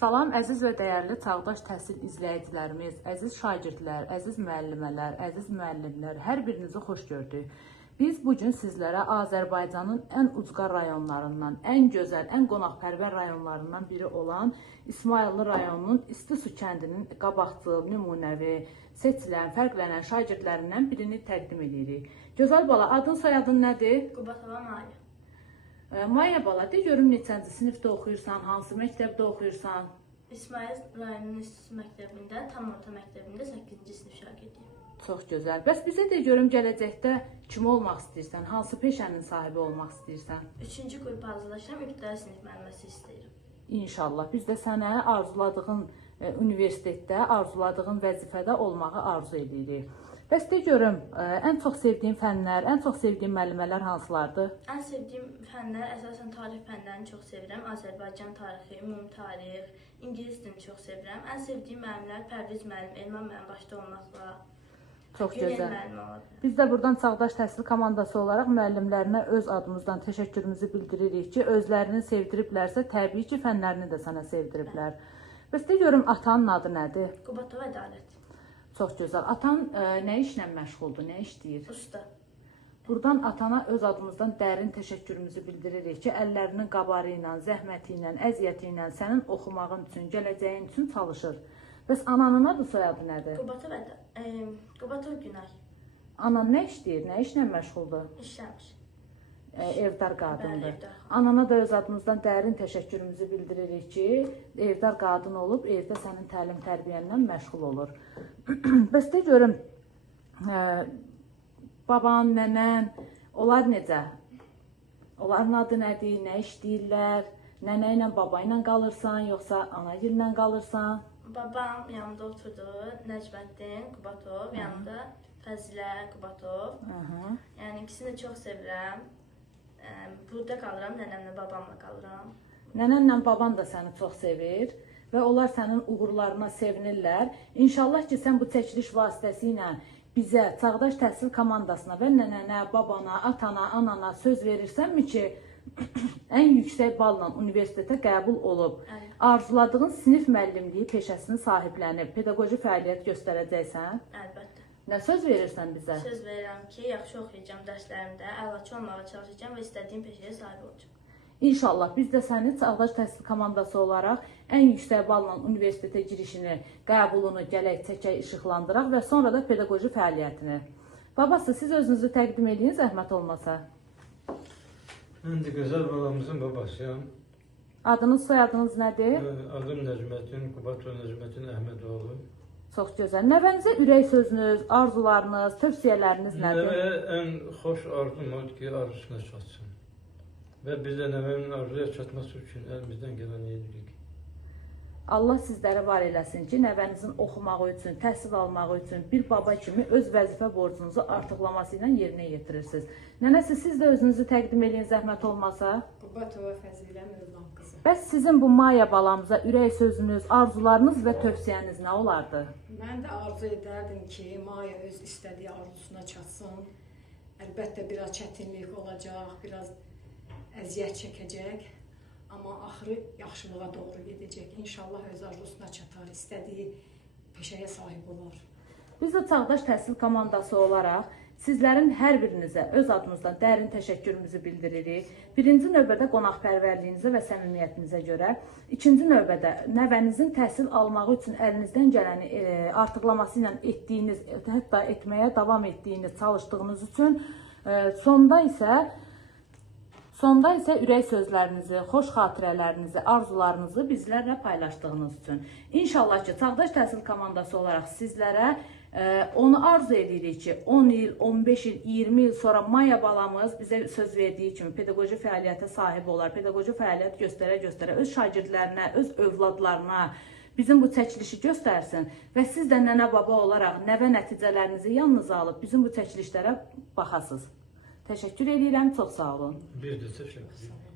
Salam, əziz və dəyərli Çağdaş Təhsil izləyicilərimiz, əziz şagirdlər, əziz müəllimələr, əziz müəllimlər, hər birinizi xoş gördük. Biz bugün sizlərə Azərbaycanın ən ucqar rayonlarından, ən gözəl, ən qonaqpərvər rayonlarından biri olan İsmayıllı rayonunun İstisu kəndinin qabaqcıl, nümunəvi, seçilən, fərqlənən şagirdlərindən birini təqdim edirik. Gözəl bala, adın, soyadın nədir? Qubatova Maya. Maya bala, de görüm neçənci sinifdə oxuyursan, hansı məktəbdə oxuyursan? İsmayıl rayonunun İstisu məktəbində, tam orta məktəbində 8-ci sinif şagirdiyim. Çox gözəl. Bəs bizə də görüm gələcəkdə kim olmaq istəyirsən, hansı peşənin sahibi olmaq istəyirsən? 3-cü qrupa hazırlaşıram, ibtidai sinif müəlliməsi istəyirəm. İnşallah. Biz də sənə arzuladığın universitetdə, arzuladığın vəzifədə olmağı arzu edirik. Bəs de görüm, ən çox sevdiyin fənlər, ən çox sevdiyin müəllimələr hansılardır? Ən sevdiyim fənlər, əsasən tarix fənlərini çox sevirəm. Azərbaycan tarixi, ümumi tarix, ingilis dilini çox sevirəm. Ən sevdiyim müəllimlər Pərviz müəllim, Elman müəllim başda olmaqla. Çox gözəl. Biz də buradan Çağdaş Təhsil komandası olaraq müəllimlərinə öz adımızdan təşəkkürümüzü bildiririk ki, özlərini sevdiriblərsə, təbii ki, fənlərini də sənə sevdiriblər. Bəs de görüm, atanın adı nədir? Qubatova Ədalət. Çox gözəl. Atan nə işlə məşğuldur, nə işləyir? Usta. Buradan atana öz adımızdan dərin təşəkkürümüzü bildiririk ki, əllərinin qabarı ilə, zəhməti ilə, əziyyəti ilə sənin oxumağın üçün, gələcəyin üçün çalışır. Bəs ananın adı, soyadı nədir? Qubatova Günay. Anan nə işləyir, nə işlə məşğuldur? İşləmiş. Evdar qadındır. Bəli, evdar. Anana da öz adımızdan dərin təşəkkürümüzü bildiririk ki, evdar qadın olub, evdə sənin təlim-tərbiyəndən məşğul olur. Bəs de görüm, baban, nənən, onlar necə? Onların adı nədir, nə işləyirlər? Nənə ilə, baba ilə qalırsan, yoxsa ana ilə qalırsan? Babam yanımda oturdu, Nəcməddin Qubatov, yanımda Fəzilə Qubatov. Yəni ikisini də çox sevirəm. Burada qalıram, nənəmlə, babamla qalıram. Nənənlə baban da səni çox sevir və onlar sənin uğurlarına sevinirlər. İnşallah ki, sən bu çəkiliş vasitəsilə bizə, Çağdaş Təhsil komandasına və nənənə, babana, atana, anana söz verirsənmi ki, ən yüksək balla universitetə qəbul olub, arzuladığın sinif müəllimliyi peşəsini sahiblənib, pedaqoji fəaliyyət göstərəcəksən? Əlbəttə. Nə söz verirsən bizə? Söz verirəm ki, yaxşı oxuyacağam dərslərimdə, əlaçı olmağa çalışacağam və istədiyim peşəyə sahib olacağam. İnşallah biz də səni Çağdaş Təhsil komandası olaraq ən yüksək balla universitetə girişini, qəbulunu gələk çəkək, işıqlandıraq və sonra da pedaqoji fəaliyyətini. Babası, siz özünüzü təqdim edin, zəhmət olmasa. Mən də gözəl balamızın babasıyam. Adınız, soyadınız nədir? Adım Nəcməddin, Qubatova Nəcməddin Əhmədoğlu. Çox gözəl. Nəvənizə ürək sözünüz, arzularınız, tövsiyələriniz nədir? Nəvəyə ən xoş arzum odur ki, arzusuna çatsın. Və biz də nəvənin arzuya çatması üçün əlimizdən gələni edirik. Allah sizləri var eləsin ki, nəvənizin oxumağı üçün, təhsil almağı üçün bir baba kimi öz vəzifə borcunuzu artıqlaması ilə yerinə yetirirsiniz. Nənəsi, siz də özünüzü təqdim edin, zəhmət olmasa. Qubatova Fəzilə Mövlam qızı. Bəs sizin bu Maya balamıza ürək sözünüz, arzularınız və tövsiyəniz nə olardı? Mən də arzu edərdim ki, Maya öz istədiyi arzusuna çatsın. Əlbəttə, biraz çətinlik olacaq, biraz əziyyət çəkəcək. Amma axırı yaxşılığa doğru gedəcək. İnşallah öz arzusuna çatar, istədiyi peşəyə sahib olar. Biz də Çağdaş Təhsil komandası olaraq sizlərin hər birinizə öz adımızdan dərin təşəkkürümüzü bildiririk. Birinci növbədə qonaqpərvərliyinizə və səmimiyyətinizə görə, ikinci növbədə nəvənizin təhsil almağı üçün əlinizdən gələni artıqlaması ilə etdiyiniz, hətta etməyə davam etdiyiniz, çalışdığınız üçün, sonda isə ürək sözlərinizi, xoş xatirələrinizi, arzularınızı bizlərlə paylaşdığınız üçün. İnşallah ki, Çağdaş Təhsil komandası olaraq sizlərə onu arzu edirik ki, 10 il, 15 il, 20 il sonra Maya balamız bizə söz verdiyi kimi pedaqoji fəaliyyətə sahib olar, pedaqoji fəaliyyət göstərə-göstərə öz şagirdlərinə, öz övladlarına bizim bu çəkilişi göstərsin və siz də nənə baba olaraq nəvə nəticələrinizi yanınıza alıb bizim bu çəkilişlərə baxasınız. Təşəkkür edirəm, çox sağ olun. Bir də təşəkkür edirəm.